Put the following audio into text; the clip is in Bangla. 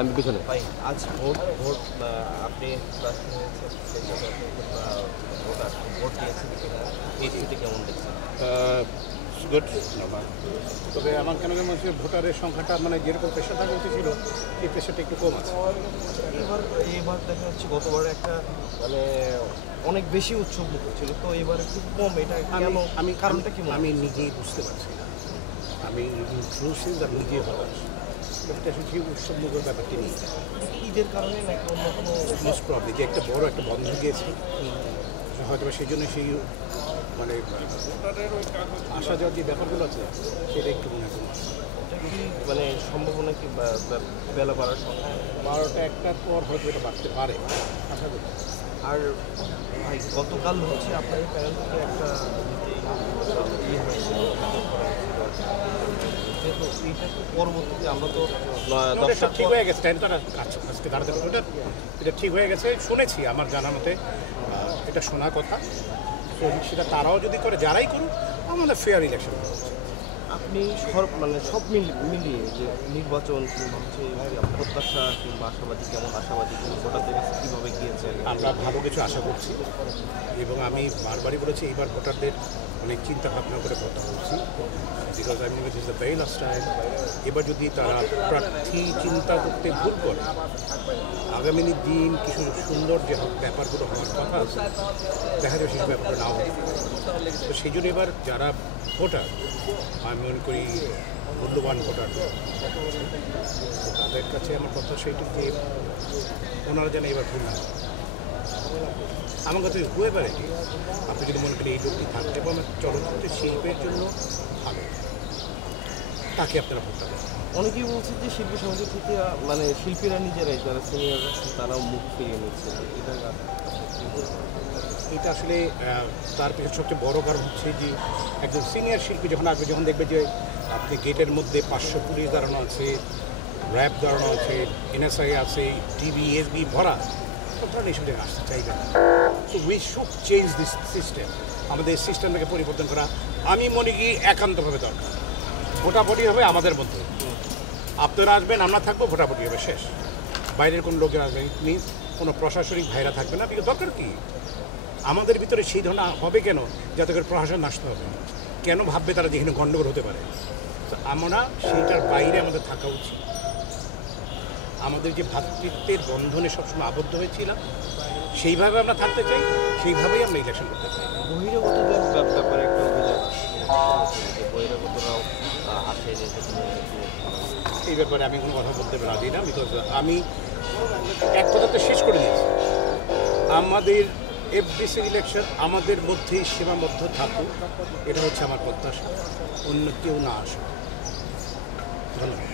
আমি পিছনে ভাই আজ ভোট ভোট আপনি ভোট দিয়েছেন কিনা এই দিকটি কেমন দেখছেন? Good normal. তবে আমার কেন মনে হচ্ছে ভোটারের সংখ্যাটা মানে যেরকম প্রেশার থাকা উচিত ছিল এই প্রেশারটা একটু কম আছে। এইবার দেখা যাচ্ছে গতবার একটা মানে অনেক বেশি উৎসব ছিল, তো এবার একটু কম। এটা আমি কারণটা কি? আমি নিজেই বুঝতে পারছি না। আমি ইনক্লুসিভ আর নিজে হতাশ। এটা হচ্ছে উৎসবমুখর ব্যাপারটি নেই ঈদের কারণে নাকি অন্য কোনো মোস্ট প্রবলি যে একটা বড় একটা বন্ধ দিয়েছে হয়তো সেই জন্য সেই মানে আসা যাওয়ার যে ব্যাপারগুলো আছে সেটা একটু মনে হয় মানে সম্ভাবনা কি বেলা বাড়ার সময় 12টা-1টার পর হয়তো এটা বাড়তে পারে আশা করি। আর ভাই গতকাল হচ্ছে আপনার প্যানেল থেকে একটা যেহেতু এইটা পরবর্তীতে আমরা তো ঠিক হয়ে গেছে টাইম তো আজকে দাঁড়াতে পারবো এটা ঠিক হয়ে গেছে শুনেছি আমার জানা মতে এটা শোনার কথা। তো সেটা তারাও যদি করে যারাই করুক আমাদের ফেয়ার ইলেকশন। আপনি মানে সব মিলিয়ে যে নির্বাচন কিংবা হচ্ছে প্রত্যাশা কিংবা আশাবাদী কিংবা ভোটারদের কাছে কীভাবে গিয়েছে? আমরা ভালো কিছু আশা করছি এবং আমি বারবারই বলেছি এইবার ভোটারদের অনেক চিন্তা ভাবনা করে কথা বলছি বিকজ আমি it is the very last time. এবার যদি তারা প্রার্থী চিন্তা করতে ভুল করে আগামী দিন কিছু সুন্দর যে ব্যাপারগুলো হওয়ার কথা আছে দেখা যাবে সেই ব্যাপারটা নাও হতে পারে। তো সেই জন্য এবার যারা ভোটার আমি মনে করি মূল্যবান ভোটার তাদের কাছে আমার কথা সেইটি যে ওনারা যেন এবার ভুল না। আমার কাছে হয়ে পারে কি আপনি যদি মনে করেন এই লোকটি থাকতে এবং আমার চলচ্চিত্র শিল্পের জন্য ভালো তাকে আপনারা ভোট দেবেন। অনেকেই বলছে যে শিল্পী সমিতি থেকে মানে শিল্পীরা নিজেরাই যারা সিনিয়ররা তারাও মুখ ফিরিয়ে নিচ্ছে। এটা আসলে তার পিছনে সবচেয়ে বড় কারণ হচ্ছে যে একজন সিনিয়র শিল্পী যখন আসবে যখন দেখবে যে আপনি গেটের মধ্যে 500 পুলিশ দাঁড়ানো আছে, র্যাব দাঁড়ানো আছে, এনএসআই আছে, টিভি এসবি ভরা, আপনারা এই সঙ্গে আসতে চাইবেন। So we should change this system. আমাদের সিস্টেমটাকে পরিবর্তন করা আমি মনে করি একান্তভাবে দরকার। ভোটাভুটি হবে আমাদের মধ্যে, আপনারা আসবেন আমরা থাকবো, ভোটাভুটি হবে শেষ। বাইরের কোনো লোকের আসবেন মিনস কোনো প্রশাসনিক ভাইরা থাকবে না। কিন্তু দরকার কি আমাদের ভিতরে সেই ধরনের হবে কেন যাতে করে প্রশাসন নষ্ট হবে কেন ভাববে তারা যেখানে গণ্ডগোল হতে পারে। তো আমরা সেইটার বাইরে আমাদের থাকা উচিত। আমাদের যে ভ্রাতৃত্বের বন্ধনে সবসময় আবদ্ধ হয়েছিলাম সেইভাবে আমরা থাকতে চাই, সেইভাবেই আমরা ইলেকশন করতে চাই। বহিরাগতদের ব্যাপারে একটা অভিযোগ বহিরাগতরাও আসে এই ব্যাপারে আমি কোনো কথা বলতে রাজি না বিকজ আমি এক কথাতে শেষ করে দিয়েছি আমাদের এফডিসি ইলেকশন আমাদের মধ্যেই সীমাবদ্ধ থাকুক, এটা হচ্ছে আমার প্রত্যাশা, অন্য কেউ না আসুক। ধন্যবাদ।